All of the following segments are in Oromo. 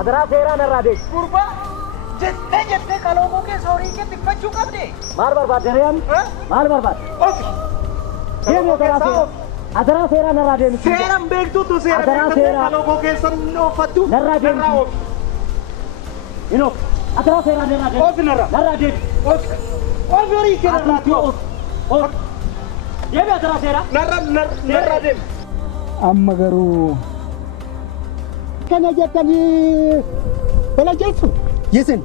अदरा सेरा नर्रा देख गुरबा जितने जितने कलोगों के सॉरी के तिक्का चुका दे मार बर्बाद करे हम मार बर्बाद ये वो अदरा सेरा नर्रा दे सेरम बेग तू सेरम अदरा सेरा कलोगों के सन्नो फतू नर्रा दे इनो अदरा सेरा नर्रा दे ओस नर्रा दे ओस वेरी के नर्रा दे और ये भी अदरा सेरा नर्रा दे amma garuu kana jettanii bola jechu Yesin.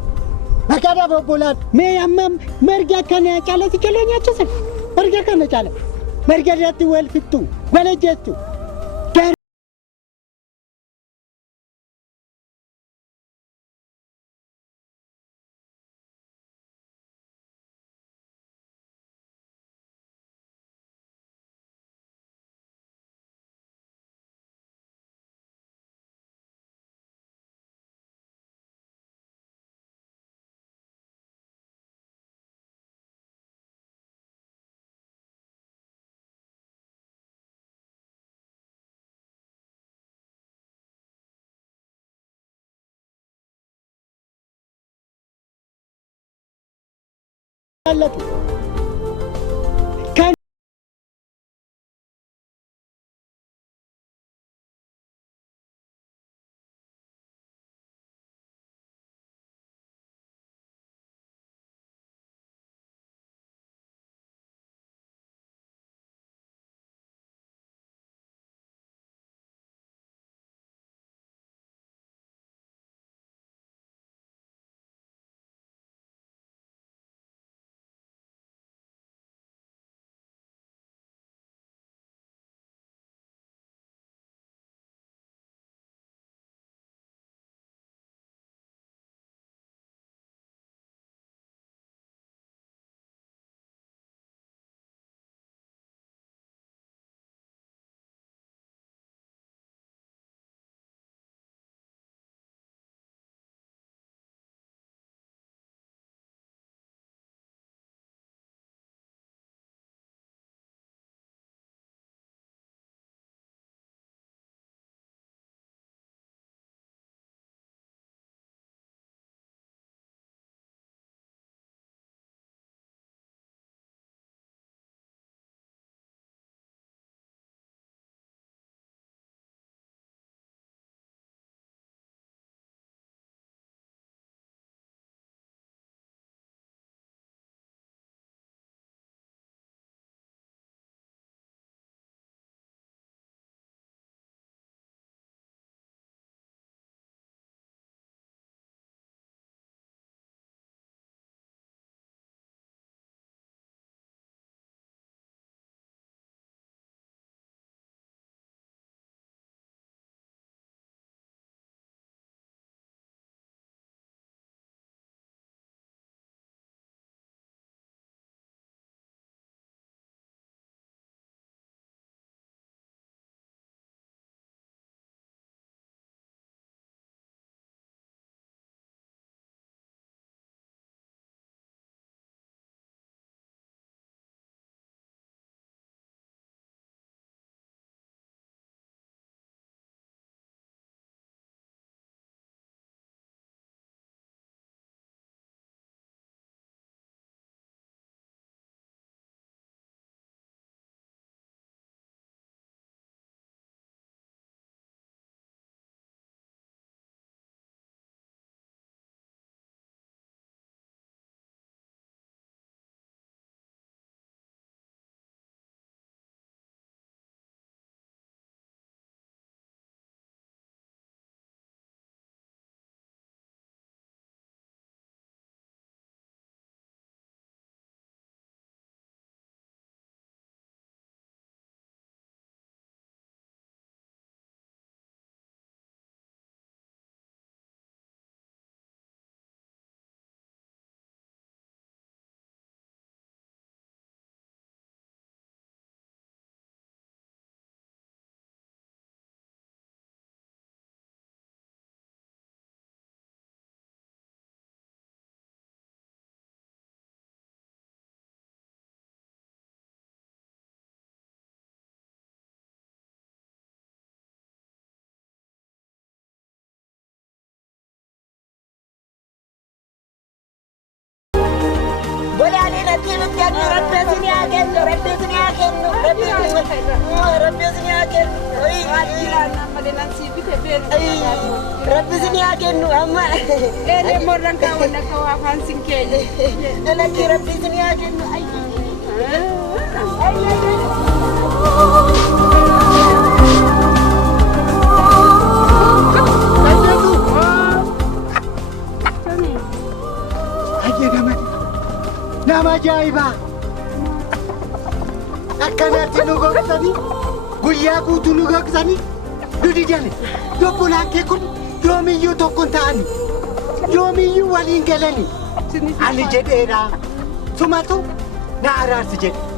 maqaadhaaf obbolaan mee amma marga kana caalatti kelee nyaachisan marga kana caala marga irratti wal fixxu wal ejjettu jaalatu. ربي زنياكن ربي زنياكن أما إيه مرن كاونا كوافان سينكيل أنا كي ربي زنياكن nama jaiba akkanatti nu gogsani guyyaa guutuu nu gogsani dudi jale dobbolaan kee kun yoomiyyuu tokkon ta'ani yoomiyyuu waliin galani ani jedheera sumatu na araarsi jedhe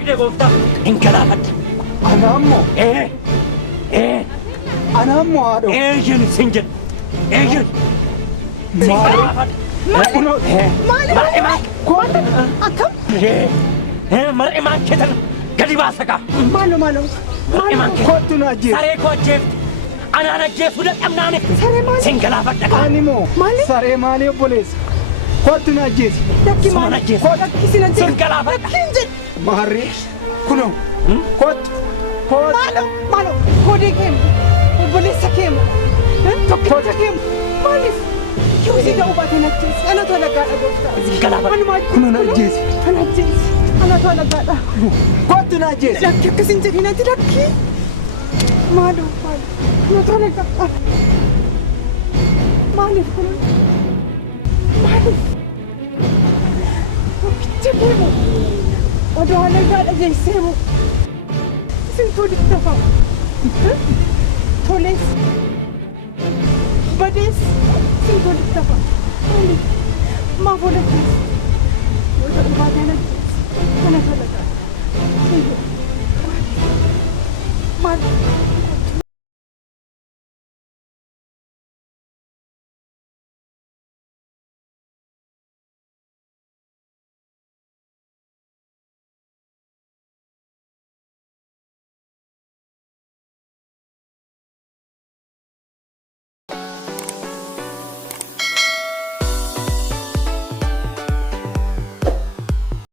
एक देखो इनकला फट anammo anammo ado एजन सिंजन एजन kuno akam मर इमान खेतन गली बासका malo इमान kottu na je सारे को जेफ أنا نجيف ولا أمناني سنجلا فت animo sare mali police kottu na je dakki سما mal نجيف dakki sinan سنجلا فت mahari kuno kot malo kodi kem bolesa kem tokkicha kem malif yuzi da ubate nachis ana to laga da dokta سنجلا فت kuno na je ana to laga da kottu na je dakki kasin jina dakki malo ana to laga malif kuno malif tokkicha kem odo laga da jesemo sinto diktafa toles bades sinto diktafa ma volete odo badana ana talaga mal